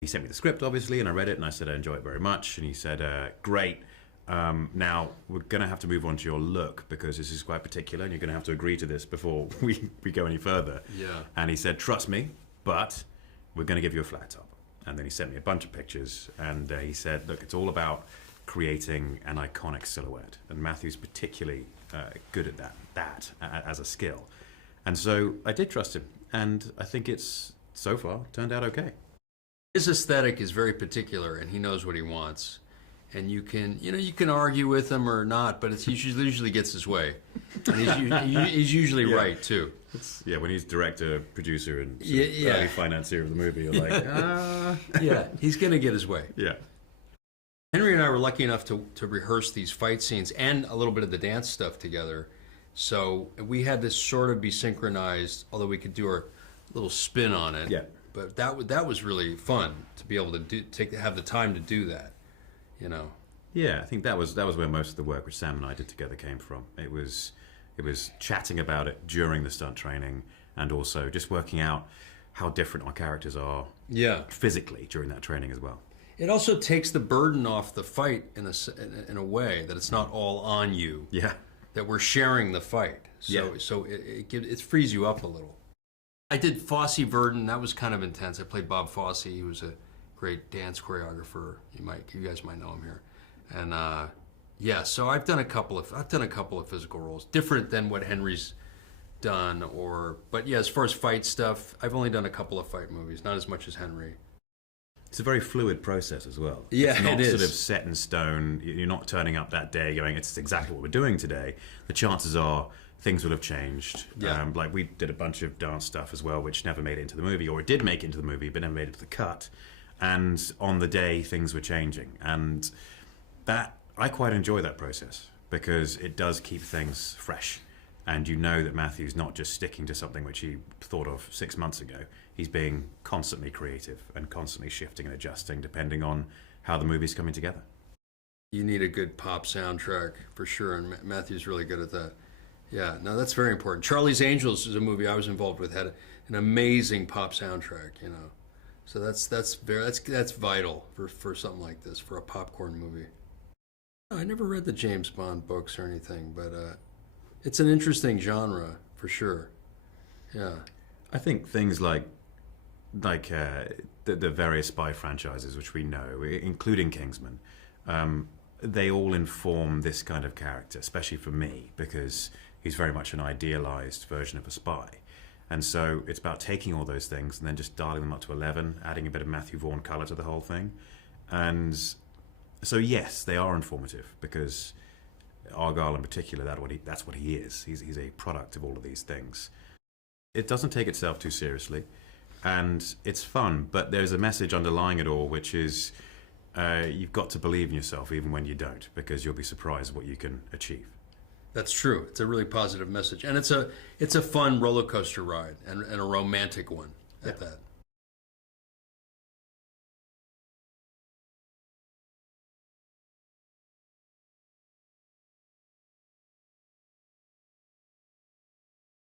He sent me the script, obviously, and I read it, and I said I enjoy it very much. And he said, great. Now, we're going to have to move on to your look because this is quite particular, and you're going to have to agree to this before we go any further. Yeah. And he said, trust me, but we're going to give you a flat top. And then he sent me a bunch of pictures, and he said, look, it's all about creating an iconic silhouette. And Matthew's particularly good at that as a skill. And so I did trust him, and I think it's, so far, turned out okay. His aesthetic is very particular, and he knows what he wants. And you can argue with him or not, but he usually gets his way. And he's usually right too. When he's director, producer, and early financier of the movie, you're like, yeah, he's gonna get his way. Yeah. Henry and I were lucky enough to rehearse these fight scenes and a little bit of the dance stuff together. So we had this sort of be synchronized, although we could do our little spin on it. Yeah. But that was really fun to be able to have the time to do that. You know. Yeah, I think that was where most of the work which Sam and I did together came from. It was chatting about it during the stunt training, and also just working out how different our characters are. Yeah. Physically during that training as well. It also takes the burden off the fight in a way that it's not all on you. Yeah. That we're sharing the fight. So it frees you up a little. I did Fosse Verdon. That was kind of intense. I played Bob Fosse. He was a great dance choreographer. You guys might know him here. And yeah, so I've done a couple of physical roles, different than what Henry's done. But yeah, as far as fight stuff, I've only done a couple of fight movies, not as much as Henry. It's a very fluid process as well. Yeah, it's not it is. Sort of set in stone. You're not turning up that day going, it's exactly what we're doing today. The chances are things will have changed. Yeah. Like we did a bunch of dance stuff as well, which never made it into the movie, or it did make it into the movie, but never made it to the cut. And on the day, things were changing. And I quite enjoy that process because it does keep things fresh. And you know that Matthew's not just sticking to something which he thought of 6 months ago. He's being constantly creative and constantly shifting and adjusting depending on how the movie's coming together. You need a good pop soundtrack for sure, and Matthew's really good at that. Yeah, no, that's very important. Charlie's Angels is a movie I was involved with, had an amazing pop soundtrack, you know. So that's vital for something like this, for a popcorn movie. I never read the James Bond books or anything, but it's an interesting genre for sure. Yeah. I think things like the various spy franchises which we know, including Kingsman, they all inform this kind of character, especially for me, because he's very much an idealized version of a spy. And so it's about taking all those things and then just dialing them up to 11, adding a bit of Matthew Vaughn color to the whole thing. And so yes, they are informative because ARGYLLE in particular, that's what he is. He's a product of all of these things. It doesn't take itself too seriously, and it's fun, but there's a message underlying it all, which is you've got to believe in yourself even when you don't, because you'll be surprised what you can achieve. That's true. It's a really positive message, and it's a fun roller coaster ride, and a romantic one at that.